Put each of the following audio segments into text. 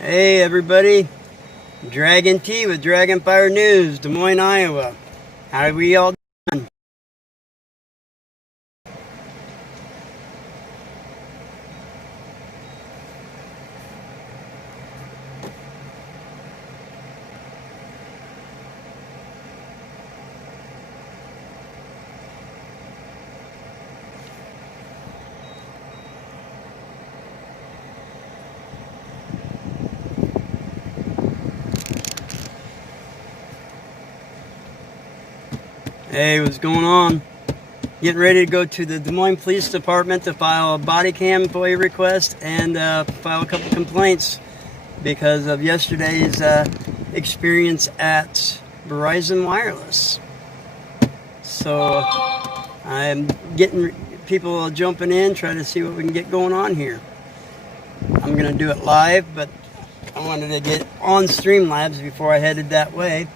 Hey everybody, Dragon T with Dragonfire News, Des Moines, Iowa. How are we all doing? Hey, what's going on? Getting ready to go to the Des Moines Police Department to file a body cam FOIA request and file a couple complaints because of yesterday's experience at Verizon Wireless. So I'm getting people jumping in, trying to see what we can get going on here. I'm going to do it live, but I wanted to get on Streamlabs before I headed that way.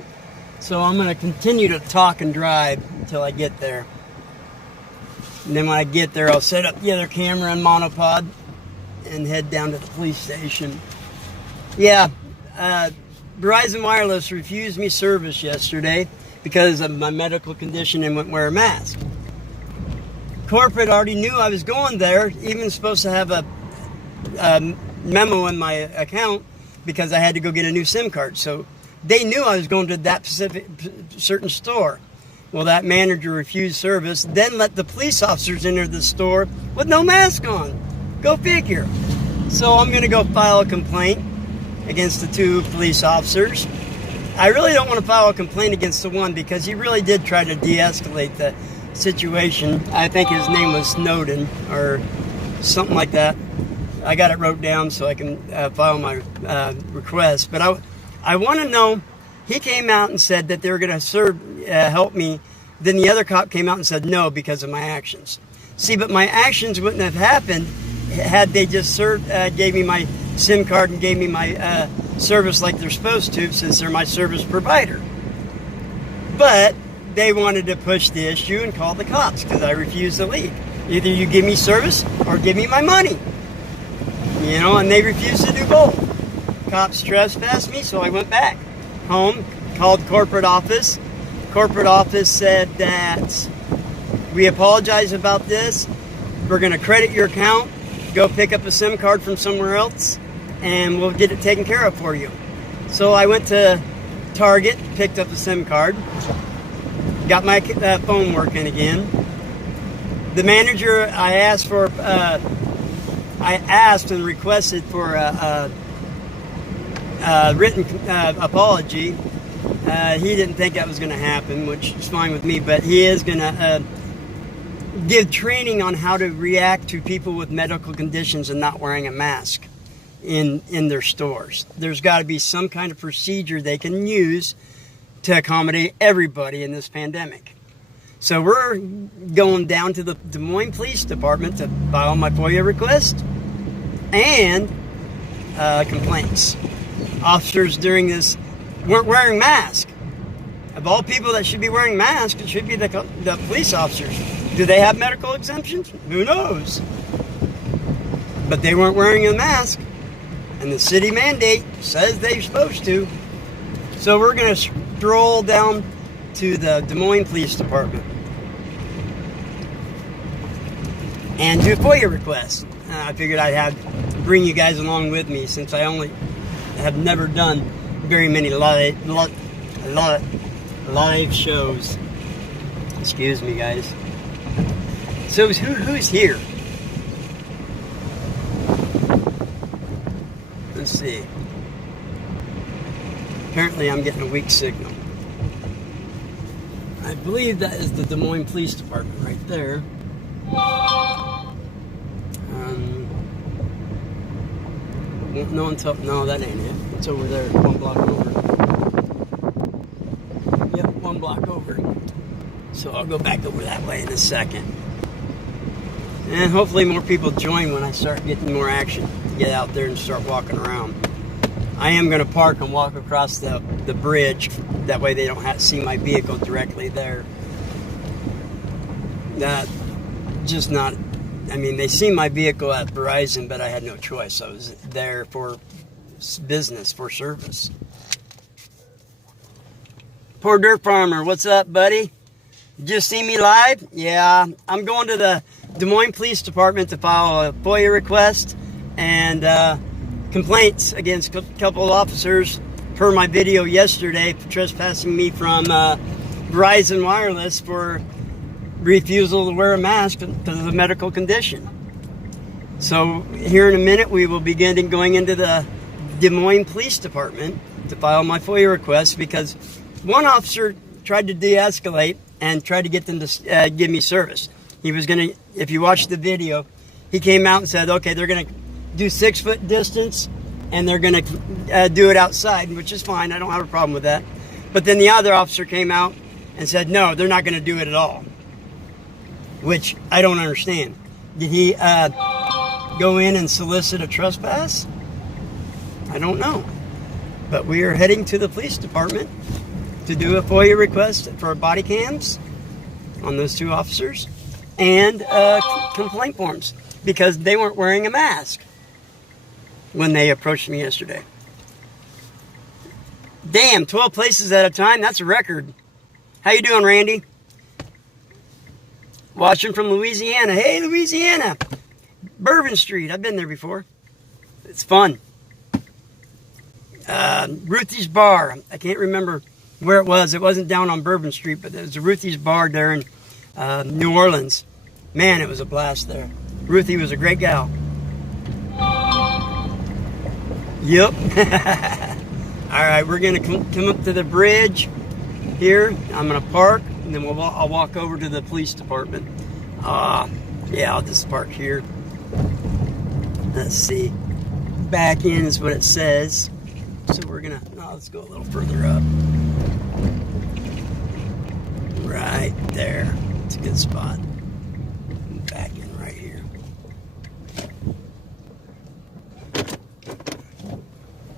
So I'm going to continue to talk and drive until I get there. And then when I get there, I'll set up the other camera and monopod and head down to the police station. Yeah, Verizon Wireless refused me service yesterday because of my medical condition and wouldn't wear a mask. Corporate already knew I was going there, even supposed to have a memo in my account because I had to go get a new SIM card. So they knew I was going to that specific certain store. Well, that manager refused service, then let the police officers enter the store with no mask on. Go figure. So I'm going to go file a complaint against the two police officers. I really don't want to file a complaint against the one because he really did try to de-escalate the situation. I think his name was Snowden or something like that. I got it wrote down so I can file my request. But I want to know, he came out and said that they were going to help me. Then the other cop came out and said no because of my actions. See, but my actions wouldn't have happened had they just gave me my SIM card and gave me my service like they're supposed to, since they're my service provider. But they wanted to push the issue and call the cops because I refused to leave. Either you give me service or give me my money. You know, and they refused to do both. Cops trespassed me, so I went back home, called corporate office. Corporate office said that we apologize about this. We're going to credit your account, go pick up a SIM card from somewhere else, and we'll get it taken care of for you. So I went to Target, picked up a SIM card, got my phone working again. The manager, I asked and requested for a written apology. He didn't think that was going to happen, which is fine with me, but he is going to give training on how to react to people with medical conditions and not wearing a mask in their stores. There's got to be some kind of procedure they can use to accommodate everybody in this pandemic. So we're going down to the Des Moines Police Department to file my FOIA request and complaints. Officers during this weren't wearing masks. Of all people that should be wearing masks, it should be the police officers. Do they have medical exemptions? Who knows? But they weren't wearing a mask, and the city mandate says they're supposed to. So we're going to stroll down to the Des Moines Police Department and do a FOIA request. I figured I'd bring you guys along with me since I have never done very many live shows. Excuse me, guys. So who's here? Let's see. Apparently I'm getting a weak signal. I believe that is the Des Moines Police Department right there. Won't know until... No, that ain't it. It's over there, 1 block over. Yep, 1 block over. So I'll go back over that way in a second. And hopefully more people join when I start getting more action. Get out there and start walking around. I am going to park and walk across the bridge. That way they don't have to see my vehicle directly there. Just not... I mean, they see my vehicle at Verizon, but I had no choice. I was there for business, for service. Poor Dirt Farmer, what's up, buddy? Just see me live? Yeah, I'm going to the Des Moines Police Department to file a FOIA request and complaints against a couple of officers per my video yesterday for trespassing me from Verizon Wireless for refusal to wear a mask because of a medical condition. So here in a minute we will be going into the Des Moines Police Department to file my FOIA request because one officer tried to de-escalate and tried to get them to give me service. He was going to, if you watch the video, he came out and said, okay, they're going to do 6 foot distance and they're going to do it outside, which is fine. I don't have a problem with that. But then the other officer came out and said, no, they're not going to do it at all, which I don't understand. Did he go in and solicit a trespass? I don't know. But we are heading to the police department to do a FOIA request for body cams on those 2 officers and complaint forms because they weren't wearing a mask when they approached me yesterday. Damn, 12 places at a time, that's a record. How you doing, Randy? Watching from Louisiana. Hey, Louisiana. Bourbon Street, I've been there before. It's fun. Ruthie's Bar, I can't remember where it was. It wasn't down on Bourbon Street, but there was a Ruthie's Bar there in New Orleans. Man, it was a blast there. Ruthie was a great gal. Yep. All right, we're going to come up to the bridge here. I'm going to park, and then I'll walk over to the police department. Yeah, I'll just park here. Let's see. Back in is what it says. So we're going to, let's go a little further up. Right there. It's a good spot. Back in right here.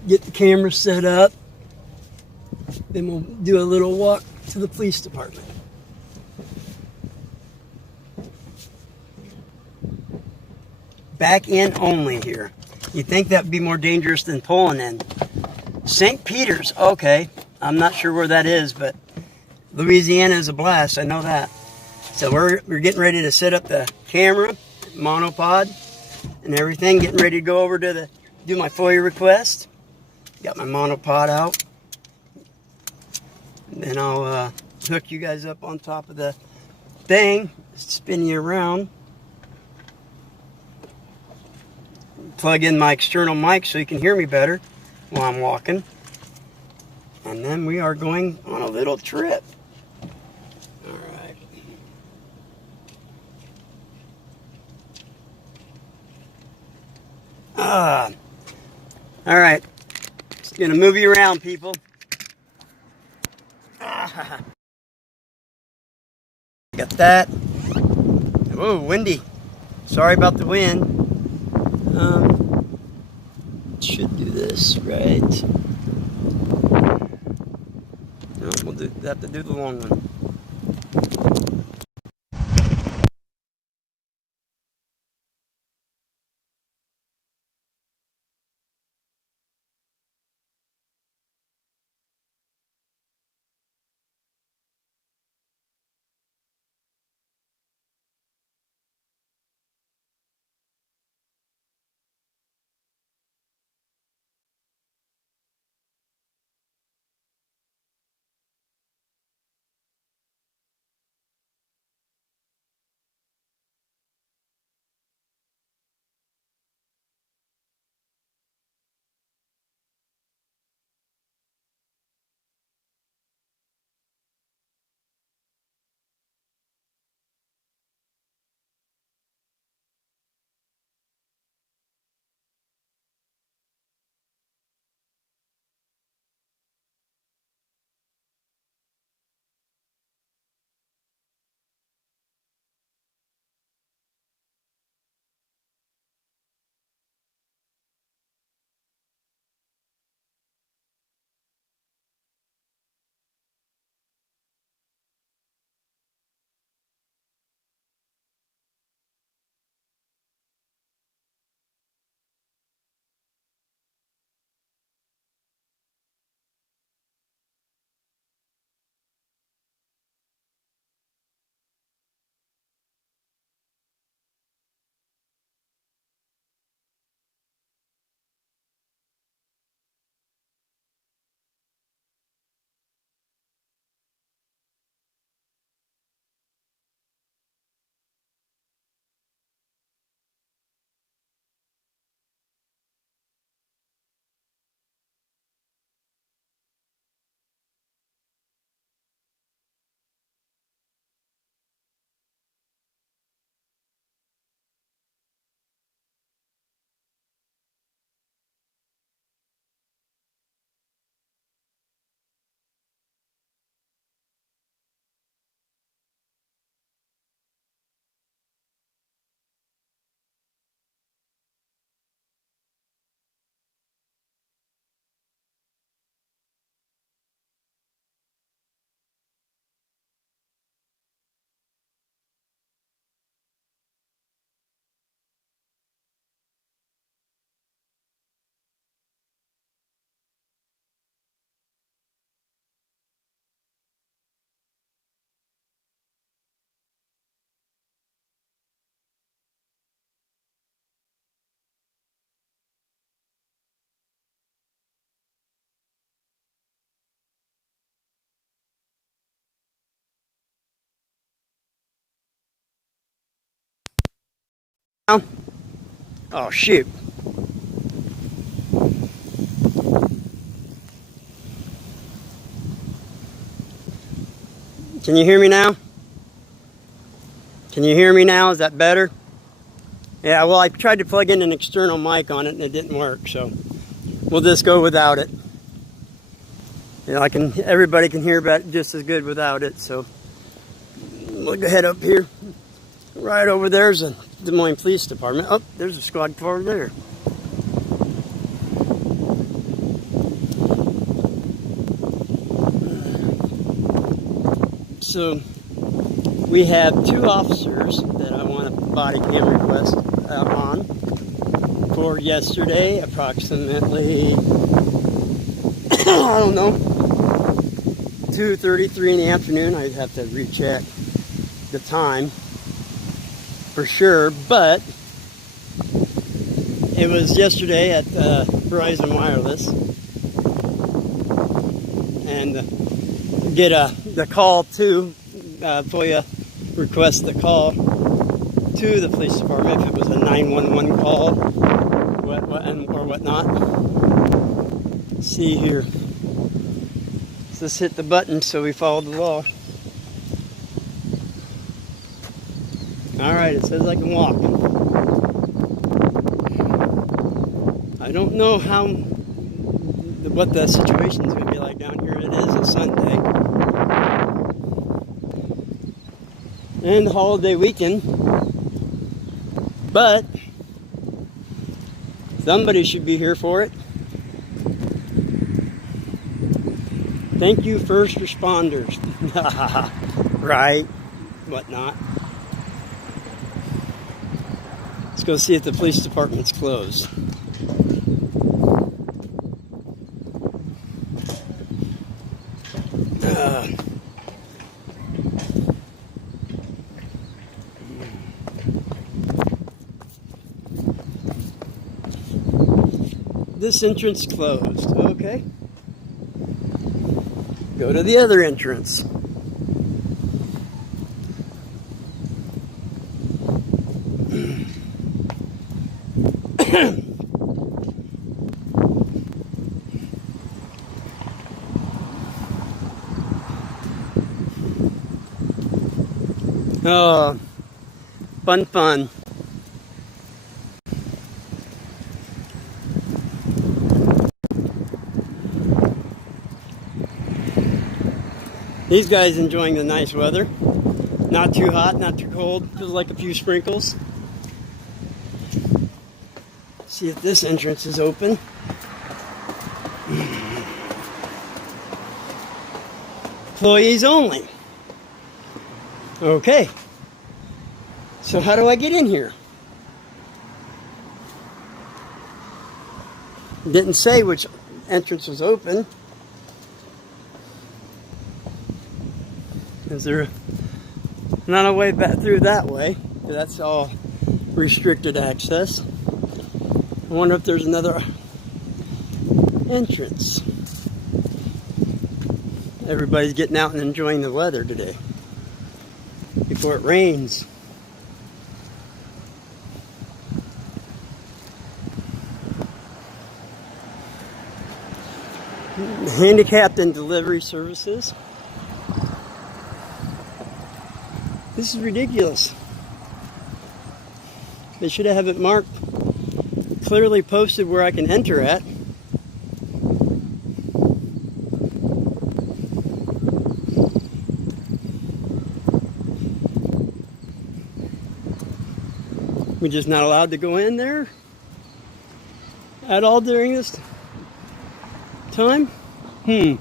Get the camera set up. Then we'll do a little walk to the police department. Back in only here. You'd think that would be more dangerous than pulling in. St. Peter's, okay. I'm not sure where that is, but Louisiana is a blast, I know that. So we're getting ready to set up the camera, monopod, and everything. Getting ready to go over to do my FOIA request. Got my monopod out. And then I'll hook you guys up on top of the thing, spin you around. Plug in my external mic so you can hear me better while I'm walking. And then we are going on a little trip. All right. All right. Just gonna move you around, people. Got that. Whoa, windy. Sorry about the wind. Should do this right. No, we'll have to do the long one. Oh, shoot. Can you hear me now? Can you hear me now? Is that better? Yeah, well, I tried to plug in an external mic on it and it didn't work, so we'll just go without it. You know, everybody can hear about it just as good without it, so we'll go ahead up here. Right over there's the Des Moines Police Department. Oh, there's a squad car over there. So we have 2 officers that I want a body cam request on for yesterday, approximately, I don't know, 2:33 in the afternoon. I'd have to recheck the time for sure, but it was yesterday at Verizon Wireless, and get the call to FOIA request the call to the police department if it was a 911 call or whatnot. Let's see here. Let's just hit the button so we follow the law. Alright, it says I can walk. I don't know what the situation is going to be like down here. It is a Sunday. And the holiday weekend. But somebody should be here for it. Thank you, first responders. Right. Whatnot. Let's go see if the police department's closed. This entrance closed. Okay. Go to the other entrance. Oh, fun. These guys enjoying the nice weather. Not too hot, not too cold. Feels like a few sprinkles. See if this entrance is open. Employees only. Okay. So how do I get in here? Didn't say which entrance was open. Is there not a way back through that way? That's all restricted access. I wonder if there's another entrance. Everybody's getting out and enjoying the weather today before it rains. Handicapped and delivery services. This is ridiculous. They should have it marked, clearly posted where I can enter at. We're just not allowed to go in there at all during this time? Well,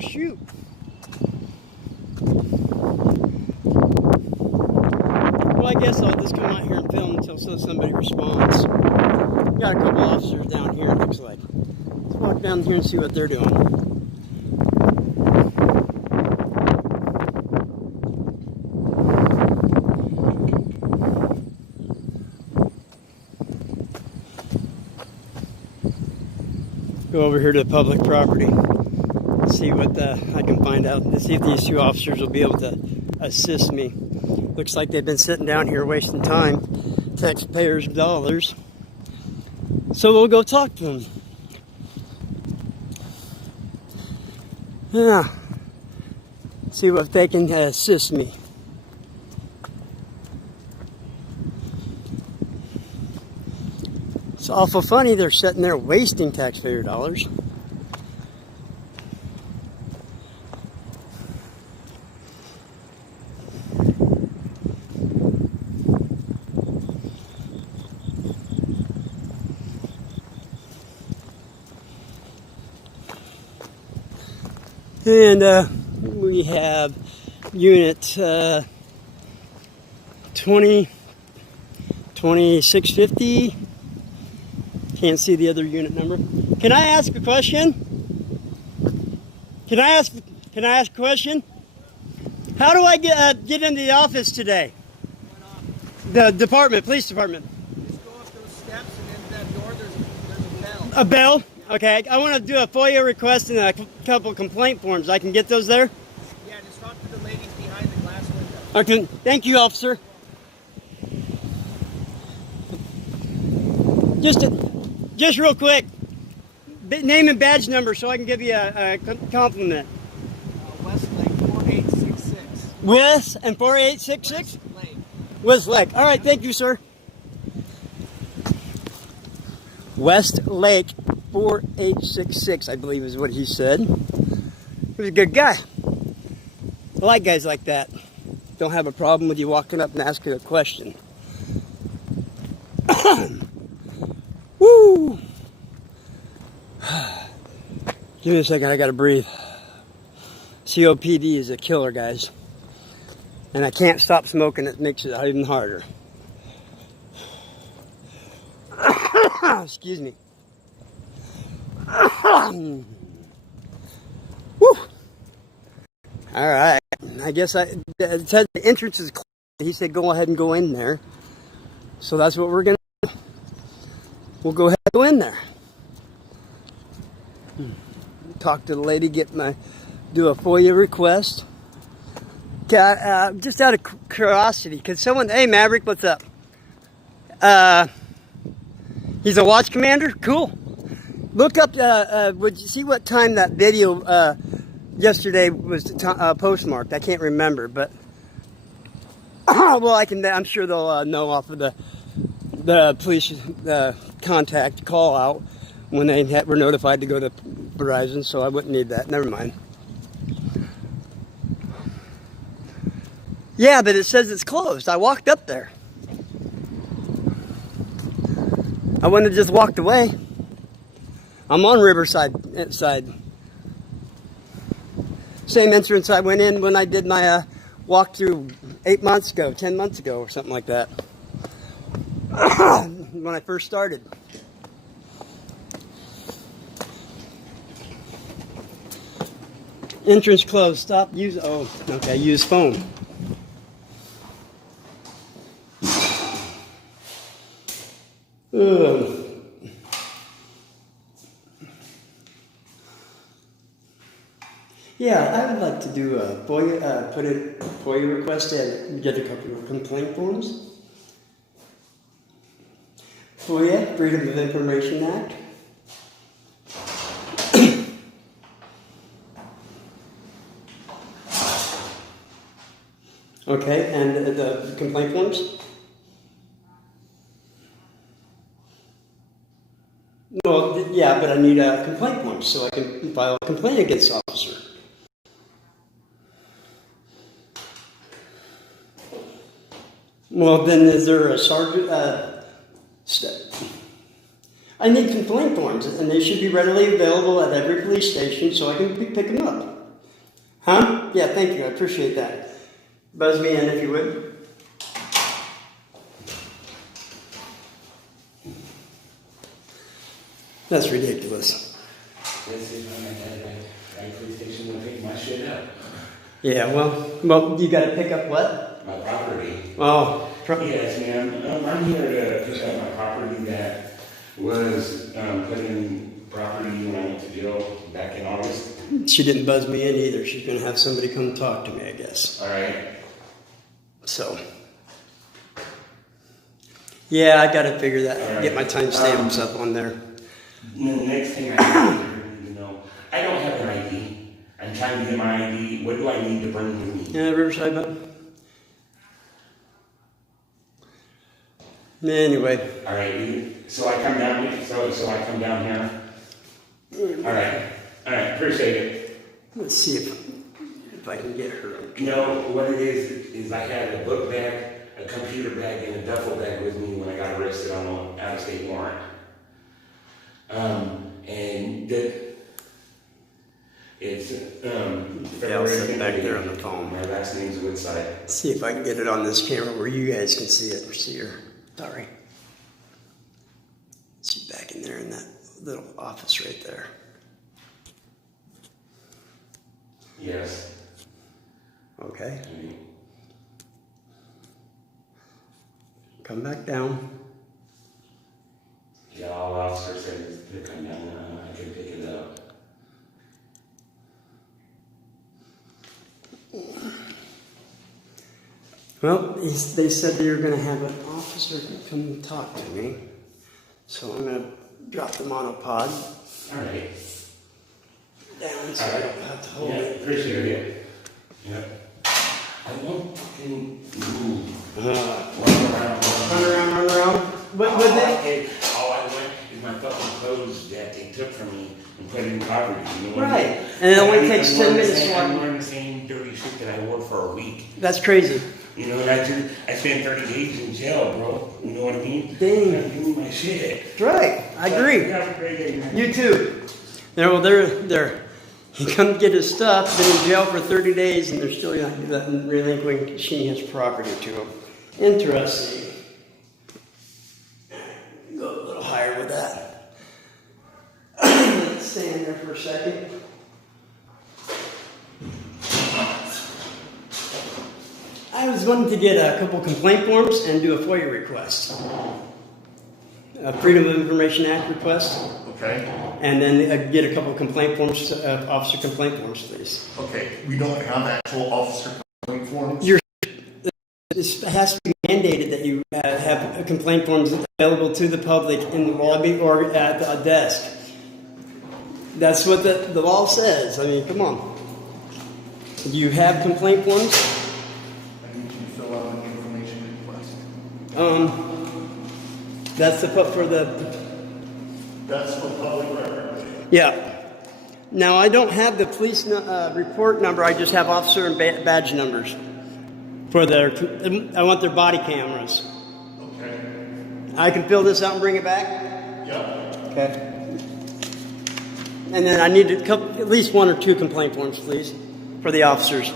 shoot. Well, I guess I'll just come out here and film until somebody responds. Got a couple officers down here, it looks like. Let's walk down here and see what they're doing. Go over here to the public property. see what I can find out to see if these two officers will be able to assist me. Looks like they've been sitting down here wasting time, taxpayers' dollars. So we'll go talk to them. Yeah. See if they can assist me. It's awful funny they're sitting there wasting taxpayer dollars. And we have unit 2650. Can't see the other unit number. Can I ask a question? Can I ask a question? How do I get into the office today? The department, police department. Just go up those steps and into that door. There's a bell. A bell? Okay. I want to do a FOIA request and a couple complaint forms. I can get those there? Yeah, just talk to the ladies behind the glass window. Okay. Thank you, officer. Just real quick, name and badge number so I can give you a compliment. Westlake 4866. West and 4866? Westlake. Westlake. All right, thank you, sir. Westlake 4866, I believe is what he said. He was a good guy. I like guys like that. Don't have a problem with you walking up and asking a question. Woo! Give me a second, I gotta breathe. COPD is a killer, guys. And I can't stop smoking, it makes it even harder. Excuse me. Woo! Alright, I guess it said the entrance is closed. He said go ahead and go in there. So that's what we're gonna do. We'll go ahead and go in there. Talk to the lady, do a FOIA request. Just out of curiosity, could someone, hey Maverick, what's up? He's a watch commander? Cool. Look up, would you see what time that video yesterday was postmarked? I can't remember, but well, I'm sure they'll know off of the police contact call out when they were notified to go to Verizon, so I wouldn't need that. Never mind. Yeah, but it says it's closed. I walked up there. I wouldn't have just walked away. I'm on Riverside side. Same entrance I went in when I did my walkthrough 10 months ago, or something like that. When I first started. Entrance closed. Stop. Use. Oh, okay. Use phone. Yeah, I would like to do a FOIA, put a FOIA request and get a couple of complaint forms. FOIA, Freedom of Information Act. Okay, and the complaint forms? Well, yeah, but I need a complaint form so I can file a complaint against the officer. Well, then is there a sergeant step? I need complaint forms, and they should be readily available at every police station so I can pick them up. Huh? Yeah, thank you. I appreciate that. Buzz me in if you would. That's ridiculous. Police station will pick my shit up. Yeah, well, you got to pick up what? My property. Oh. Yes, ma'am. I'm here to pick up my property that was put in property when I went to jail back in August. She didn't buzz me in either. She's going to have somebody come talk to me, I guess. All right. So, yeah, I got to figure that. All right. Get my timestamps up on there. The next thing I need to know, I don't have an ID. I'm trying to get my ID. What do I need to bring with me? Yeah, Riverside button. Anyway. All right. So I come down here. So I come down here. All right. All right. Appreciate it. Let's see if I can get her. You know what it is I had a book bag, a computer bag, and a duffel bag with me when I got arrested on an out-of-state warrant. And that it's Yeah, I'll sit back there on the phone. My last name's Woodside. Let's see if I can get it on this camera where you guys can see it or see her. Sorry. She's back in there in that little office right there. Yes. Okay. Come back down. Yeah, all officers said to come down. I can pick it up. Well, they said they were going to have an officer come talk to me. So I'm going to drop the monopod All right. down so I don't have to hold Yeah, it. appreciate it. Yeah. I won't fucking move. Run around. Run around. What they? All I want is my fucking clothes that they took from me and put it in poverty. You know what I Right. mean? And it only I'm takes 10 wearing the minutes same- to I'm walk. wearing the same dirty shit that I wore for a week. That's crazy. You know, and I spent 30 days in jail, bro. You know what I mean? Dang. I'm doing my shit. That's right. I agree. Have a great day, man. You too. They're. He comes get his stuff, been in jail for 30 days, and they're still relinquishing his property to him. Interesting. Go a little higher with that. Let's stay in there for a second. I was wanting to get a couple complaint forms and do a FOIA request. A Freedom of Information Act request. Okay, And then get a couple complaint forms, officer complaint forms, please. okay, we don't have actual officer complaint forms. It has to be mandated that you have complaint forms available to the public in the lobby or at the desk. That's what the law says. I mean, come on. Do you have complaint forms? I need you to fill out an information request. That's for the. That's for public record. Yeah. Now, I don't have the police report number. I just have officer and badge numbers for I want their body cameras. Okay. I can fill this out and bring it back? Yep. Okay. And then I need at least one or two complaint forms, please, for the officers.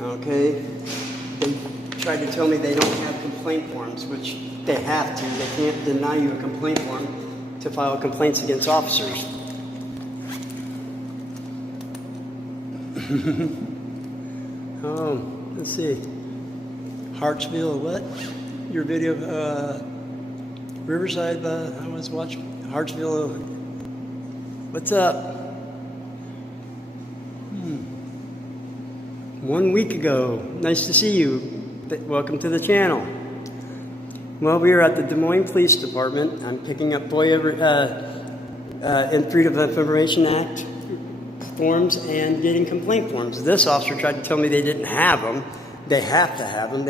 Okay. They tried to tell me they don't have complaint forms, which they have to. They can't deny you a complaint form to file complaints against officers. Oh, let's see. Hartsville, what? Your video, Riverside, I was watching. Hartsville, what's up? 1 week ago. Nice to see you. Welcome to the channel. Well, we are at the Des Moines Police Department. I'm picking up FOIA and Freedom of Information Act forms and getting complaint forms. This officer tried to tell me they didn't have them. They have to have them.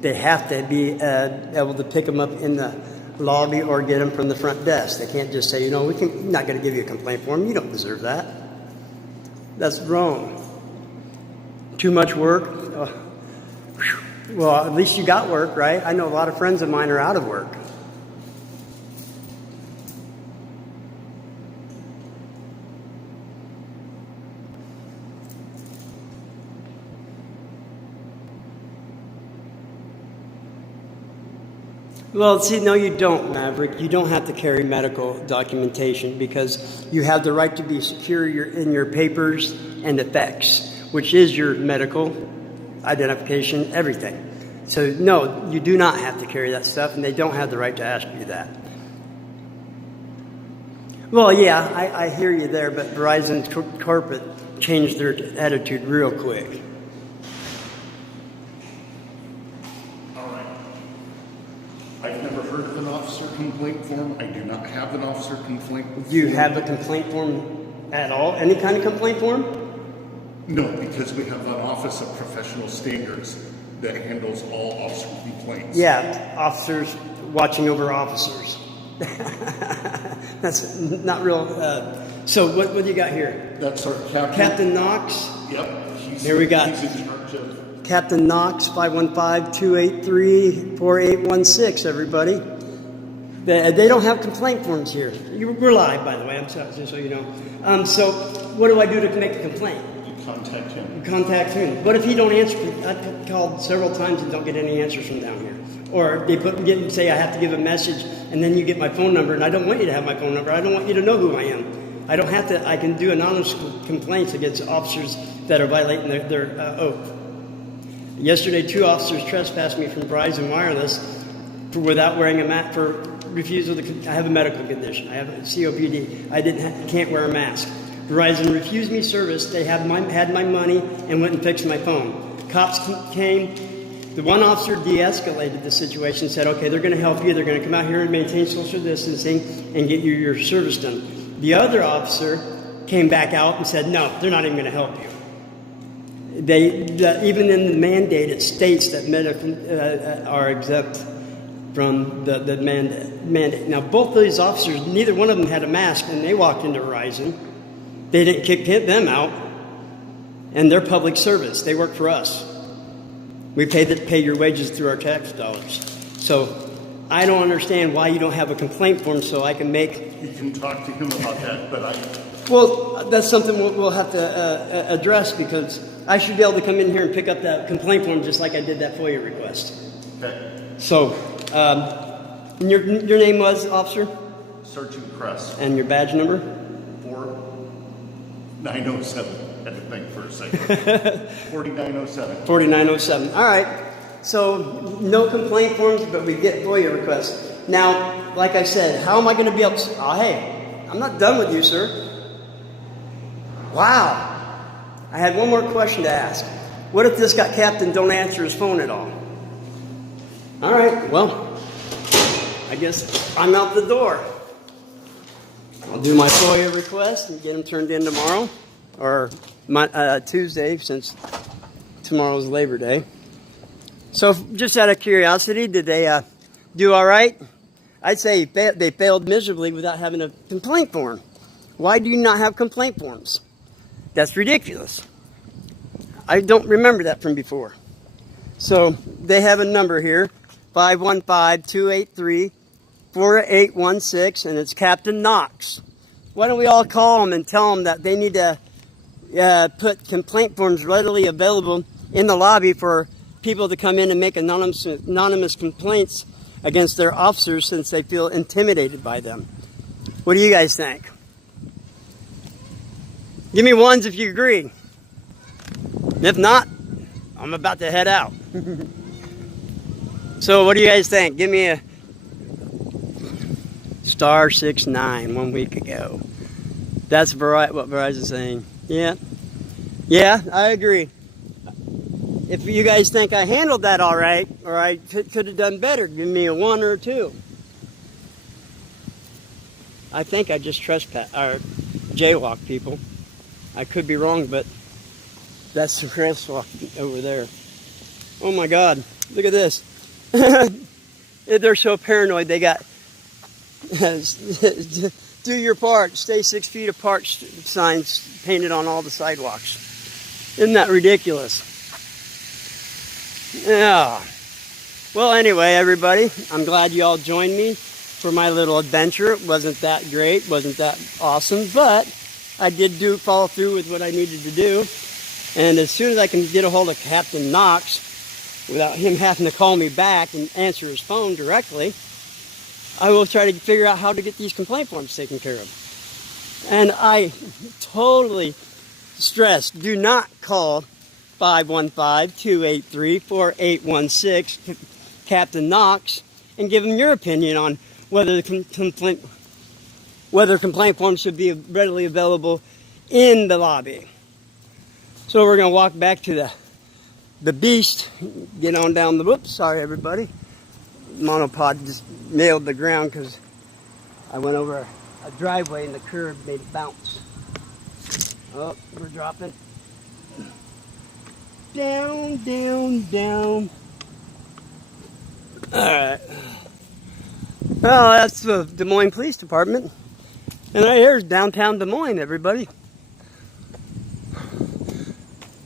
They have to be able to pick them up in the lobby or get them from the front desk. They can't just say, we're not going to give you a complaint form. You don't deserve that. That's wrong. Too much work? Well, at least you got work, right? I know a lot of friends of mine are out of work. Well, see, no, you don't, Maverick. You don't have to carry medical documentation because you have the right to be secure in your papers and effects, which is your medical identification, everything. So no, you do not have to carry that stuff, and they don't have the right to ask you that. Well, yeah, I hear you there, but Verizon corporate changed their attitude real quick. All right. I've never heard of an officer complaint form. I do not have an officer complaint form. Do you have a complaint form at all? Any kind of complaint form? No, because we have an Office of Professional Standards that handles all officer complaints. Yeah, officers watching over officers. That's not real. So what do you got here? That's our captain. Captain Knox. Yep. Here we got He's in charge of. Captain Knox, 515-283-4816, everybody. They don't have complaint forms here. We're live, by the way, I'm sorry, just so you know. So what do I do to make a complaint? You contact him. Contact him. What if he don't answer? I've called several times and don't get any answers from down here. Or they say I have to give a message, and then you get my phone number, and I don't want you to have my phone number. I don't want you to know who I am. I don't have to. I can do anonymous complaints against officers that are violating their oath. Yesterday, 2 officers trespassed me from Verizon Wireless without wearing a mask for refusal to. I have a medical condition. I have a COPD. I can't wear a mask. Verizon refused me service. They had my money and went and fixed my phone. Cops came. The one officer de-escalated the situation, said, okay, they're going to help you. They're going to come out here and maintain social distancing and get you your service done. The other officer came back out and said, no, they're not even going to help you. Even in the mandate, it states that medical are exempt from the mandate. Now, both of these officers, neither one of them had a mask, and they walked into Verizon. They didn't kick them out, and they're public service. They work for us. We pay your wages through our tax dollars. So I don't understand why you don't have a complaint form so I can make... You can talk to him about that, but Well, that's something we'll have to address, because I should be able to come in here and pick up that complaint form just like I did that FOIA request. Okay. So, and your name was, officer? Sergeant Kress. And your badge number? 4907. I had to think for a second. 4907. 4907. All right. So, no complaint forms, but we get FOIA requests. Now, like I said, how am I going to be able to... Oh, hey, I'm not done with you, sir. Wow. I had one more question to ask. What if this captain don't answer his phone at all? All right, well, I guess I'm out the door. I'll do my FOIA request and get them turned in tomorrow, or Tuesday, since tomorrow's Labor Day. So just out of curiosity, did they do all right? I'd say they failed miserably without having a complaint form. Why do you not have complaint forms? That's ridiculous. I don't remember that from before. So they have a number here, 515-283-4816, and it's Captain Knox. Why don't we all call him and tell him that they need to put complaint forms readily available in the lobby for people to come in and make anonymous complaints against their officers since they feel intimidated by them. What do you guys think? Give me ones if you agree. If not, I'm about to head out. So what do you guys think? Give me a star 69 1 week ago. That's what Verizon's saying. Yeah, I agree. If you guys think I handled that all right, or I could have done better, give me a 1 or a 2. I think I just jaywalked people. I could be wrong, but that's the crosswalk over there. Oh my God, look at this. They're so paranoid, they got do your part, stay 6 feet apart signs painted on all the sidewalks. Isn't that ridiculous? Yeah. Well, anyway, everybody, I'm glad you all joined me for my little adventure. It wasn't that great, wasn't that awesome, but I did follow through with what I needed to do. And as soon as I can get a hold of Captain Knox, without him having to call me back and answer his phone directly, I will try to figure out how to get these complaint forms taken care of. And I totally stress, do not call 515-283-4816, Captain Knox, and give him your opinion on whether the complaint form should be readily available in the lobby. So we're going to walk back to the beast, get on down the, whoops, sorry everybody. Monopod just nailed the ground because I went over a driveway and the curb made it bounce. Oh, we're dropping. Down, down, down. Alright. Well, that's the Des Moines Police Department. And right here's downtown Des Moines, everybody.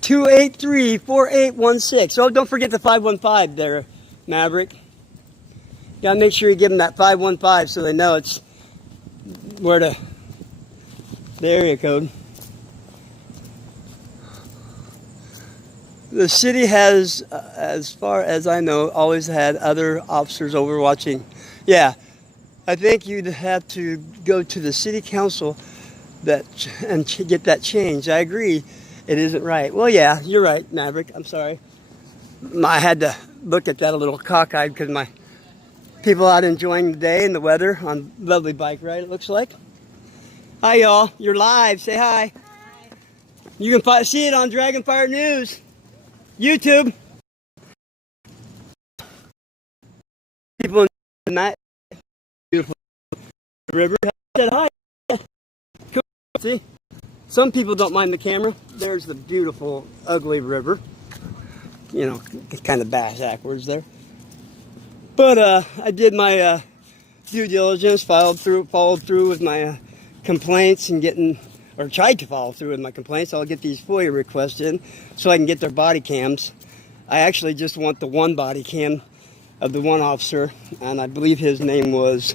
283-4816. Oh, don't forget the 515 there, Maverick. Gotta make sure you give them that 515 so they know it's where the area code. The city has, as far as I know, always had other officers overwatching. Yeah, I think you'd have to go to the city council and get that changed. I agree, it isn't right. Well, yeah, you're right, Maverick. I'm sorry. I had to look at that a little cockeyed because my people out enjoying the day and the weather on a lovely bike ride, it looks like. Hi, y'all. You're live. Say hi. Hi. You can see it on Dragonfire News. YouTube. People in the night, beautiful river. Said hi. Cool. See, some people don't mind the camera. There's the beautiful, ugly river. You know, kind of backwards there. But I did my due diligence, followed through with my complaints and tried to follow through with my complaints. I'll get these FOIA requests in so I can get their body cams. I actually just want the one body cam of the one officer, and I believe his name was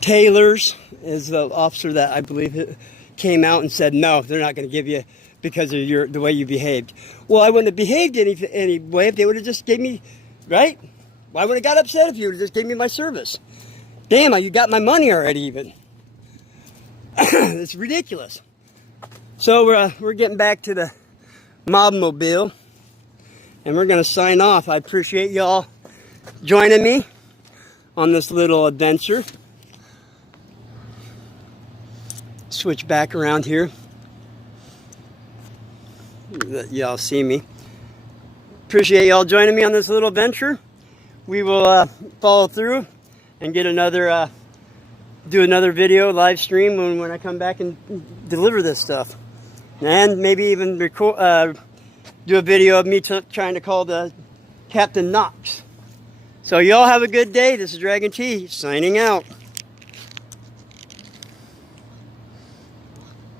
Taylor's, is the officer that I believe came out and said, no, they're not going to give you because of the way you behaved. Well, I wouldn't have behaved any way if they would have just gave me, right? Well, I would have got upset if you would have just gave me my service. Damn, you got my money already even. It's ridiculous. So we're getting back to the Mobmobile, and we're going to sign off. I appreciate y'all joining me on this little adventure. Switch back around here. Let y'all see me. Appreciate y'all joining me on this little adventure. We will follow through and get another do another video live stream when I come back and deliver this stuff, and maybe even record do a video of me trying to call the Captain Knox. So y'all have a good day. This is Dragon T signing out.